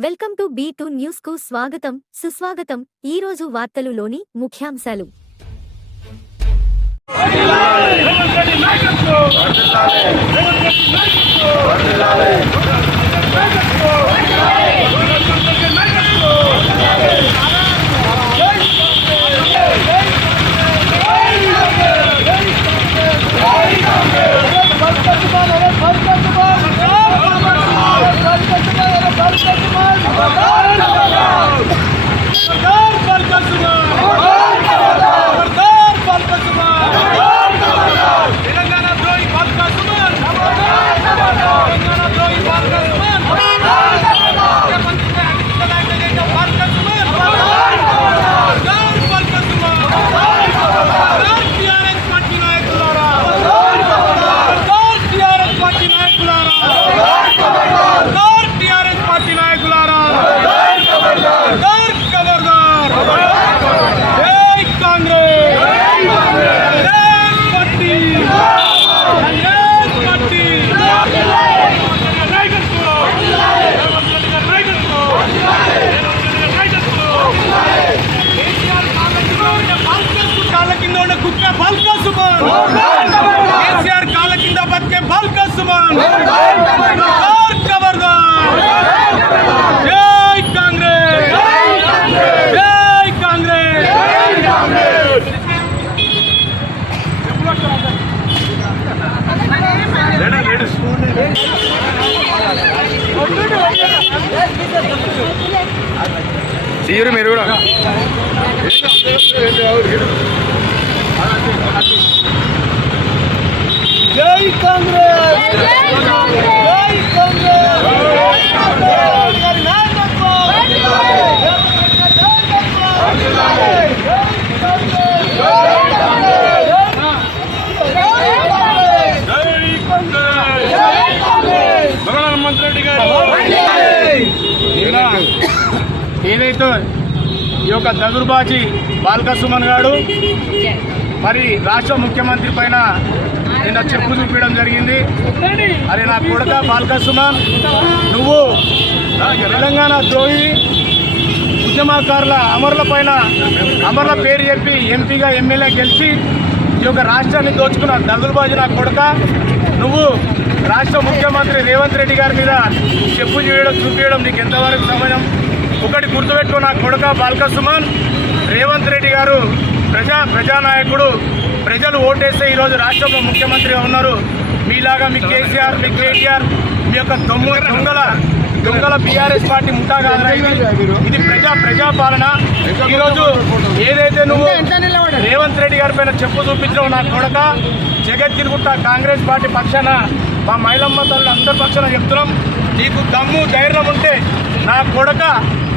Welcome to B two న్యూస్కు స్వాగతం సుస్వాగతం. ఈ రోజు వార్తలులోని ముఖ్యాంశాలు. తెలంగాణ ద్రోహి బాల్కా సుమన్ తెలంగాణ ద్రోహి బాల్కా సుమన్ ముఖ్యమంత్రి అధికార నాయకుడైన బాల్కా సుమన్ జై బాల్కా సుమన్ జై టీఆర్ఎస్ పార్టీ నాయకులారా జై టీఆర్ఎస్ పార్టీ నాయకులారా జై టీఆర్ఎస్ పార్టీ నాయకులారా జై గవర్నర్ జై కాంగ్రెస్ జై పార్టీ జై పార్టీ కాళ్ళ కింద ఉన్న కుక్క బాల్కా సుమన్ కేసీఆర్ కాళ్ళ కింద బతికే బాల్కా సుమన్ గవర్నర్ జై కాంగ్రెస్ జై కాంగ్రెస్ తీరు మీరు కూడా. జై కాంగ్రెస్! జై కాంగ్రెస్ గారి నాయకత్వం మంత్రి రెడ్డి గారు నిన్న ఏదైతే ఈ యొక్క దగురుబాజీ బాల్కసుమన్ గారు మరి రాష్ట్ర ముఖ్యమంత్రి పైన నిన్న చెప్పు చూపించడం జరిగింది. అరే నా కొడుక బాల్కసుమన్ నువ్వు తెలంగాణ ద్రోహి ఉద్యమకారుల అమరుల పైన అమరుల పేరు చెప్పి ఎంపీగా ఎమ్మెల్యే గెలిచి ఈ యొక్క రాష్ట్రాన్ని దోచుకున్న దగులుబాజీ నా కొడుక నువ్వు రాష్ట్ర ముఖ్యమంత్రి రేవంత్ రెడ్డి గారి మీద చెప్పు చేయడం చూపించడం నీకు ఎంతవరకు సమయం ఒకటి గుర్తుపెట్టుకో నా కొడుక బాల్క సుమన్ రేవంత్ రెడ్డి గారు ప్రజా ప్రజానాయకుడు. ప్రజలు ఓటేస్తే ఈరోజు రాష్ట్రంలో ముఖ్యమంత్రిగా ఉన్నారు. మీలాగా మీ కేసీఆర్ మీ కేటీఆర్ మీ యొక్క దొంగ దొంగల దొంగల బీఆర్ఎస్ పార్టీ ముఠా కాదురా ఇది. ప్రజా ప్రజాపాలన. ఈరోజు ఏదైతే నువ్వు రేవంత్ రెడ్డి గారి పైన చెప్పు చూపించడం నా కొడక జగద్గిరిగుట్ట కాంగ్రెస్ పార్టీ పక్షాన మా మహిళమ్మ తల్లి అందరి పక్షాన చెప్తున్నాం. నీకు దమ్ము ధైర్యం ఉంటే నా కొడక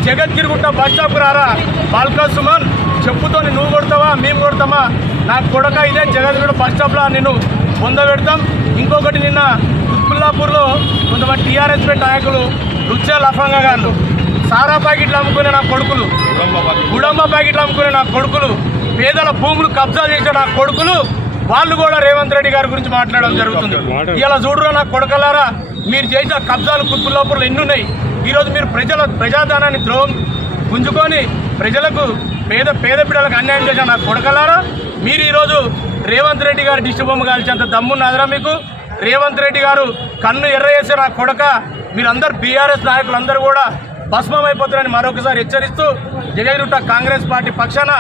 జగద్గిరిగుట్ట బస్ స్టాప్ రారా? బాల్కా సుమన్ చెప్పుతోని నువ్వు కొడతావా మేము కొడతామా? నా కొడక ఇదే జగద్గిరిగుట్ట బస్ స్టాప్లో నేను పొందబెడతాం ఇంకొకటి నిన్న కుత్బుల్లాపూర్లో కొంతమంది టీఆర్ఎస్ పే నాయకులు రుచా లఫంగా గారు సారా ప్యాకెట్లు అమ్ముకునే నా కొడుకులు. గుడంబ ప్యాకెట్లు అమ్ముకునే నా కొడుకులు. పేదల భూములు కబ్జా చేసే నా కొడుకులు. వాళ్ళు కూడా రేవంత్ రెడ్డి గారి గురించి మాట్లాడడం జరుగుతుంది. ఇలా చూడరా నా కొడకలారా. మీరు చేసిన కబ్జాలు కుత్బుల్లాపూర్లో ఎన్ని ఉన్నాయి ఈరోజు మీరు ప్రజల ప్రజాధనాన్ని ద్రోహం గుంజుకొని ప్రజలకు పేద పేద బిడ్డలకు అన్యాయం చేసిన నా కొడకలారా? మీరు ఈరోజు రేవంత్ రెడ్డి గారు దిష్టి బొమ్మ కాల్చేంత దమ్మున్నదిరా మీకు? రేవంత్ రెడ్డి గారు కన్ను ఎర్ర చేసే నా కొడక మీరందరూ బీఆర్ఎస్ నాయకులందరూ కూడా భస్మమైపోతారని మరొకసారి హెచ్చరిస్తూ జగగిరిట కాంగ్రెస్ పార్టీ పక్షాన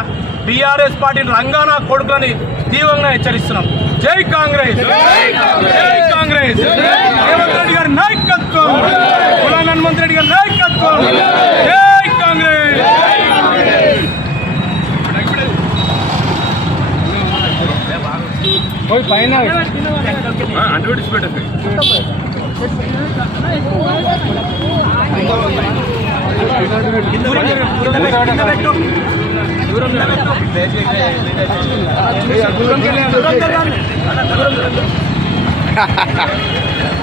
బీఆర్ఎస్ పార్టీ రంగాన కొడుకులని తీవ్రంగా హెచ్చరిస్తున్నాం. జై కాంగ్రెస్! జై కాంగ్రెస్! రేవంత్ రెడ్డి గారి నాయకత్వం! హనుమంత్ రెడ్డి గారి నాయకత్వం. జై కాంగ్రెస్. పోయి పైన. అంటు పెట్టండి